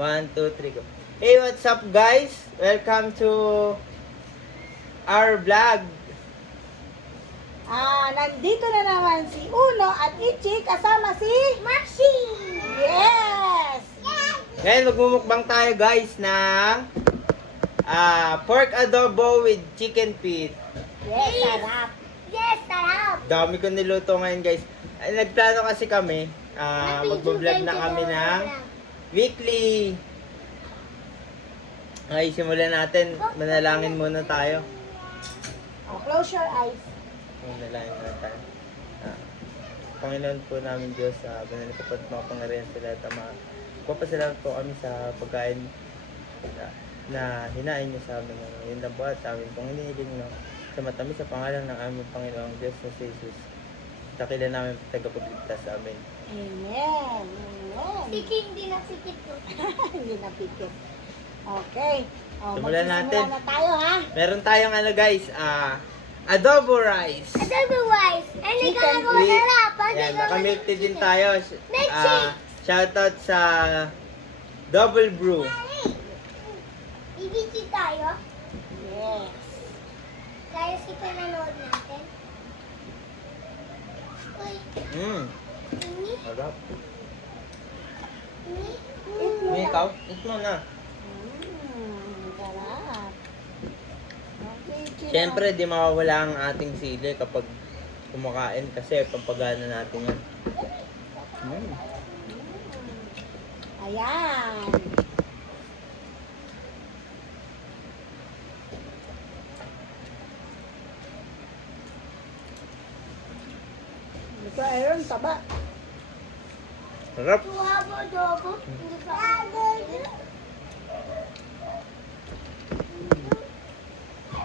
1, 2, 3, go. Hey, what's up guys? Welcome to our vlog. Nandito na naman si Uno at Ichi kasama si Maxi. Yes! Ngayon magmumukbang tayo guys ng pork adobo with chicken feet. Yes, sarap. Yes, sarap. Dami ko niluto ngayon guys. Nagplano kasi kami, magbo-vlog na kami ng weekly. Okay, simulan natin. Manalangin muna tayo. Close your eyes. Manalangin muna tayo. Panginoon po namin Diyos, banal ko po at makapangyarihan sila at magpapasalamat po kami sa pagkain na hinain niyo sa amin. Yun lang po at sa amin pong hinihiling no, sa matamis sa pangalan ng aming Panginoong Diyos na si Jesus. Takila namin tagapagligtas sa amin. Amen. Amen. Sikit, hindi na sikit ko. Hindi na pikit. Okay. Simulan natin. Magsisimula na tayo, ha? Meron tayong guys, adobo rice. Adobo rice. Ay, Chicken nagkagawa na rapat. Yan, nakamilk tea din tayo. Milkshake. Shoutout sa Double Brew. Ibiti tayo. Yes. Kaya si pinanood natin. Uy, ini, Harap. ini. May ikaw? Eat mo na. Sarap. Okay, Ichi. Siyempre, di mawawala ang ating sili kapag kumakain kasi pampagana natin yan. Ayan. Ito, Aaron, taba. Harap. Tuhabo, adobo. Hindi pa.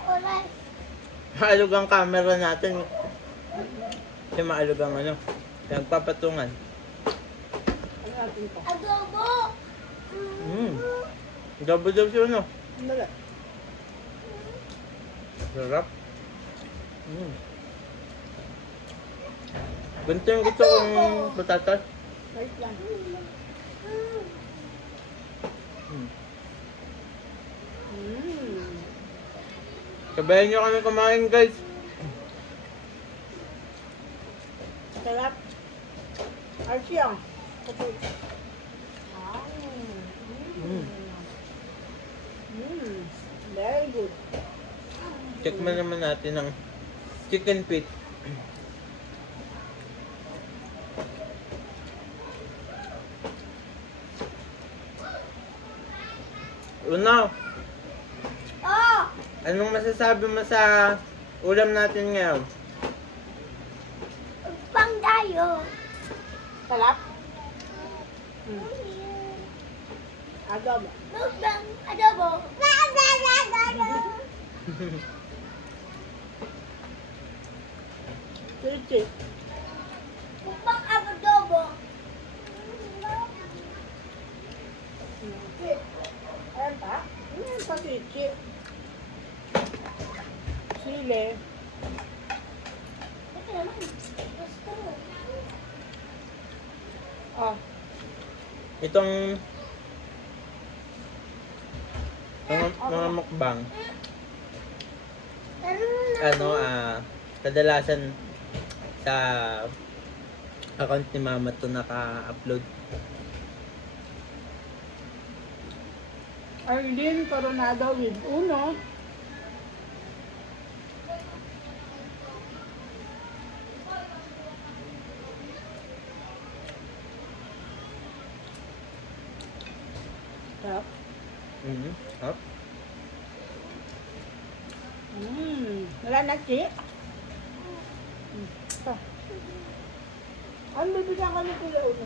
Alright. Maalog ang camera natin. Kasi maalog ang nagpapatungan. Ano natin ito? Adobo. Double siya no? Dali. Sarap. Ganito yung gusto kong patatas. Wait lang. Sabayan nyo kami kumain guys. Sarap. Archie, oh. Very good. Tikman naman natin ang chicken feet. Una, Oh, anong masasabi mo sa ulam natin ngayon? pang tayo. Sarap. Adobo. Mukbang adobo. Ichi. Mukbang adobo. Ayan pa. Ayan pa si Ichi. Sili. Ito naman. Gusto mo. Oh. Itong mga mukbang, kadalasan sa account ni Mama to naka-upload. Arlene Coronado with Uno. Sarap. Hop. Wala na, Chi? Ito. Ano bibigyan ka nito na Uno?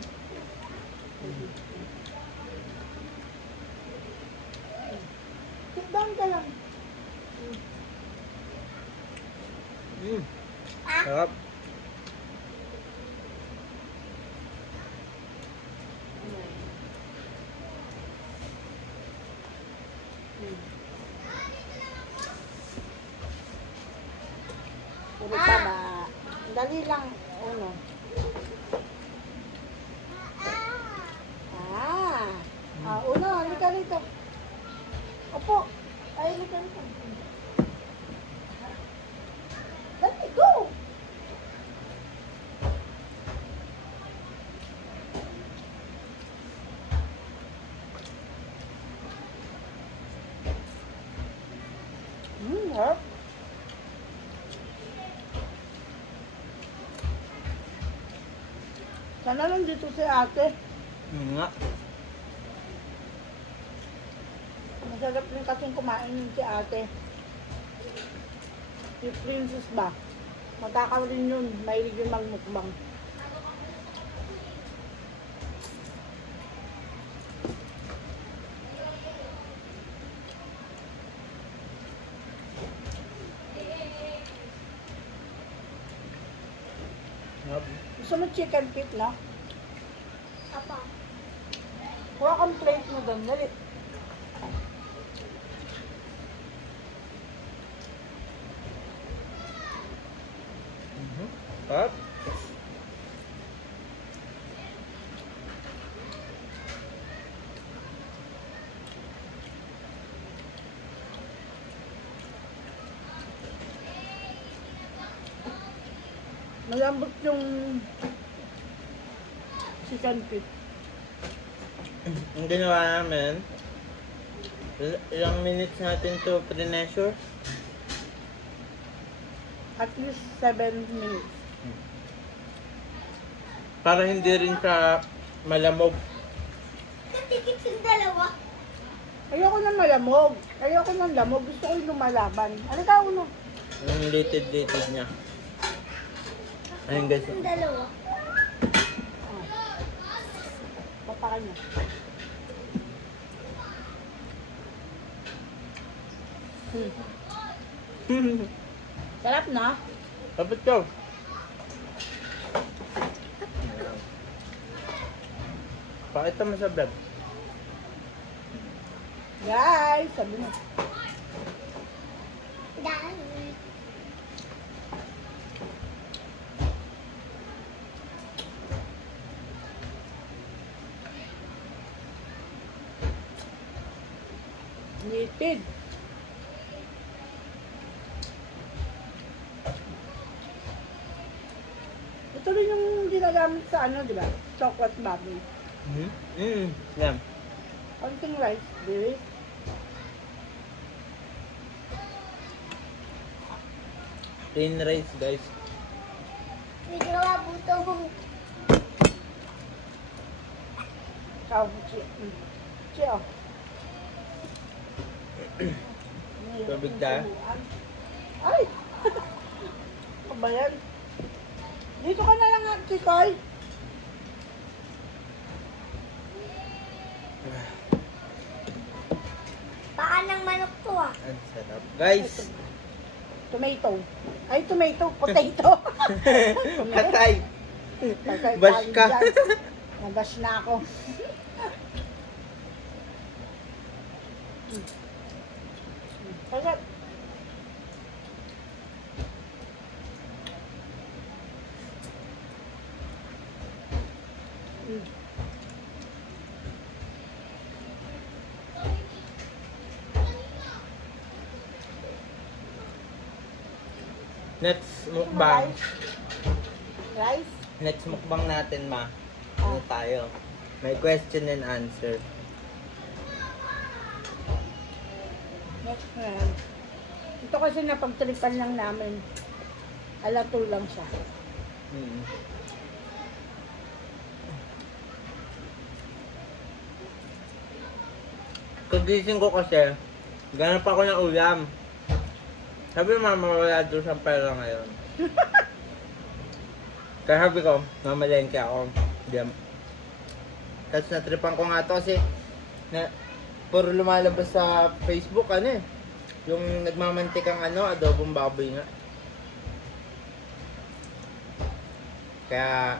Sit down ka lang. Sarap. Puro taba. Dali lang. Uno. Uno. dito. Opo. Ay, halika rito. Dali, go! Harap. Sana lang dito si ate. Nga. Masarap rin kasing kumain yun si ate. Si Princess ba? Matakaw rin yun. Mahilig yung magmukbang. Gusto mo chicken feet, no? Apa. Kuha kang plate mo doon. Dali. Up. Malambot yung chicken feet. Ang ginawa namin, ilang minutes natin to pre-measure? At least 7 minutes. Para hindi rin siya malamog. Katikit yung dalawa. Ayoko ng malamog. Ayoko ng lamog. Gusto ko yung lumalaban. Ano ka uno? Yung dated niya. Ayun guys. Yung dalawa. Papakan niya. Sarap na. Kapit ko. Pakita mo sa vlog. Guys, sabi mo. Dami. Nitid. Ito rin yung ginagamit sa ano, di ba? Chocolate bubble. Yan. Konting rice, berries. Plain rice guys. Video ka buto mo. Chow, chi. Chi, oh. Tubig na. Ay! Ano ba yan? Dito ka na lang, Chikoy. Baka ng manok to ah. Ang sarap. Guys! Tomato. Ay, tomato. Potato. Patay! Patay Bash tayo ka. dyan. Nabash na ako. Sarap. Next mukbang. Rice. Next mukbang natin ma. Ano tayo? May question and answer. Next na yan. Ito kasi napagtripan lang namin. Alato lang siya. Hmm. Kagising ko kasi, ganap ako ng ulam. Sabi ng mama, wala doon sa pera ngayon. Kaya sabi ko, mamalengke ako. Tapos natripan ko nga to kasi puro lumalabas sa Facebook ano eh. Yung nagmamantikang adobong baboy nga. Kaya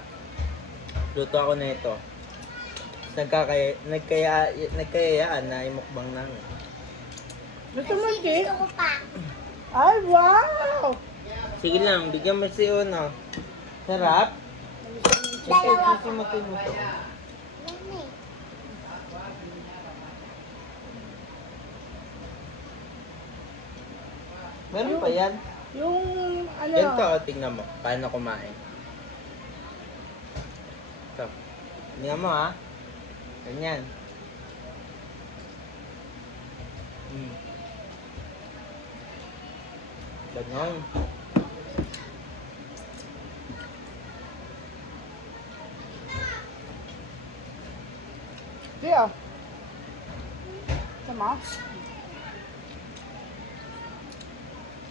luto ako na ito. Nagkayayaan na imukbang namin. Gusto mo, Chi? Gusto ko pa. Ay, wow! Sige lang, bigyan mo si Uno. Sarap. Dalawa Sisimutin mo to. Dami. Meron pa yan. Yung ano, Ganito, o, tingnan mo. Paano kumain. Ito. Tingnan mo, ha. Ganyan. Ganon. di ah. Tama?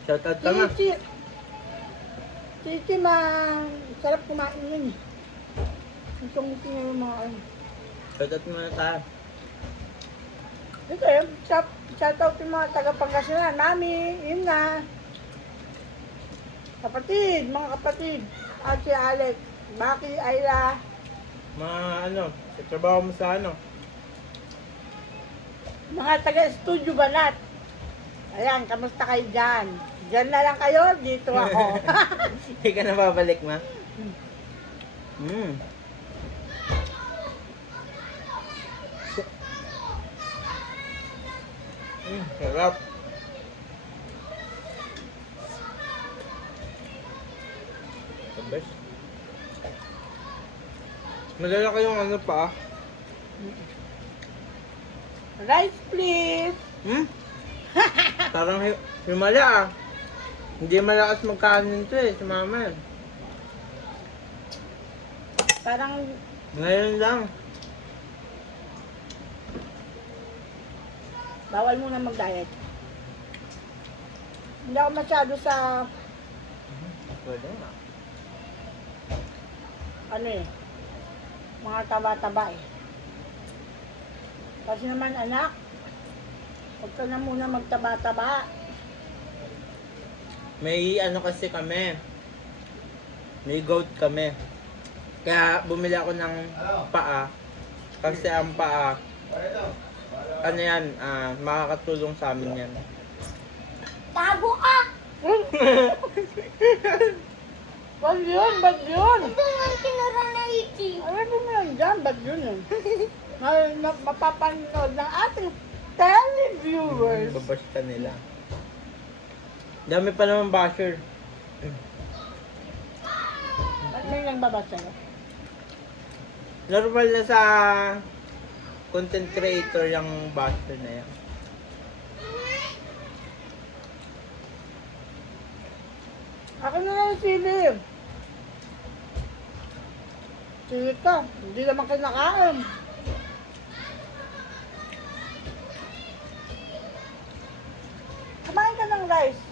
Shoutout ka nga. Chichi. Chichi, sarap kumain yun eh. Itong tingnan yung mga ano. Shoutout muna tayo. Ito eh, shoutout yung mga taga-Pangasinan. Mami, yun na. Kapatid, mga kapatid. Ate Alex, Baki, Ayla. Mga ano, trabaho mo sa ano? Mga taga-studio Banat. Ayan, kamusta kayo dyan? Dyan na lang kayo, dito ako. Hindi ka na babalik, ma? Sarap. The best. Madala kayong ano pa, ah. Rice, please. Parang himala, ah. Hindi malakas magkanin to eh, si mama. Parang Ngayon lang. bawal muna mag-diet. Hindi ako masyado sa, Pwede na. ano eh, mga taba-taba eh. Kasi naman anak, huwag ka na muna magtaba-taba. May ano kasi kami. May goat kami. Kaya bumili ako ng paa. Kasi ang paa, ano yan, makakatulong sa amin yan. Tago ka! Bad yun, bad yun. Ito naman kinura na Ichi. Ano mo yan dyan, bad yun eh. Mapapanood ng ating televiewers. Babash ka nila. Dami pa naman basher. Ba't may nagbabasa sa'yo? Normal na sa content creator yung basher na yan. Ako na lang yung sili. Sili ka, hindi naman kinakain. Kumain ka ng rice.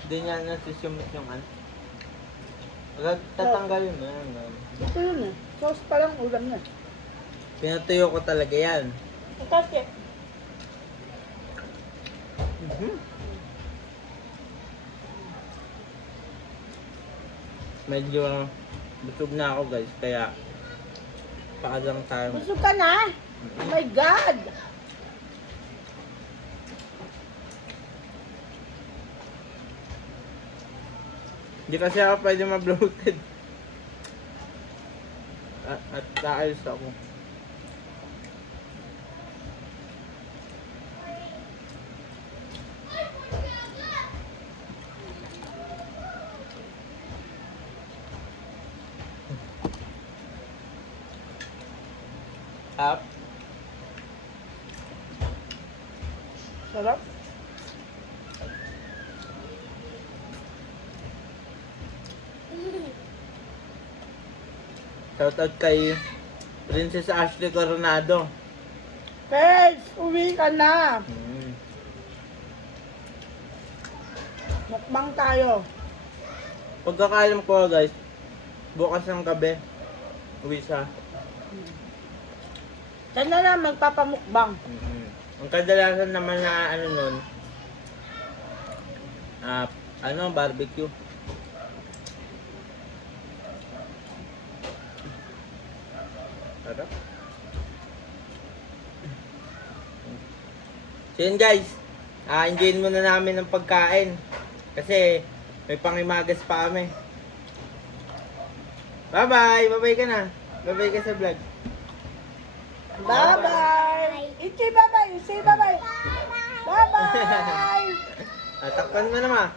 Hindi niya nasisimot yung ano. Tatanggalin mo yan. Ito yun eh. Sauce pa lang ulam na. Pinatuyo ko talaga yan. Kasi, Medyo busog na ako guys, kaya paadang tayo. busog ka na. Oh my God! Hindi kasi ako pwede ma-bloated. At naayos ako. Up. Sarap. Shoutout kay Princess Ashley Coronado. Guys, uwi ka na. Mukbang tayo. Pagkakalam ko guys, bukas ng gabi, uwi siya. Diyan na lang magpapamukbang. Ang kadalasan naman na ano nun, barbecue. Sarap. So yun guys, enjoyin muna namin ng pagkain. Kasi may pangimagas pa kami. Bye-bye! Bye-bye ka na. Bye-bye ka sa vlog. Bye-bye! Ichi, bye-bye! Say bye-bye! Bye-bye! Takpan mo naman.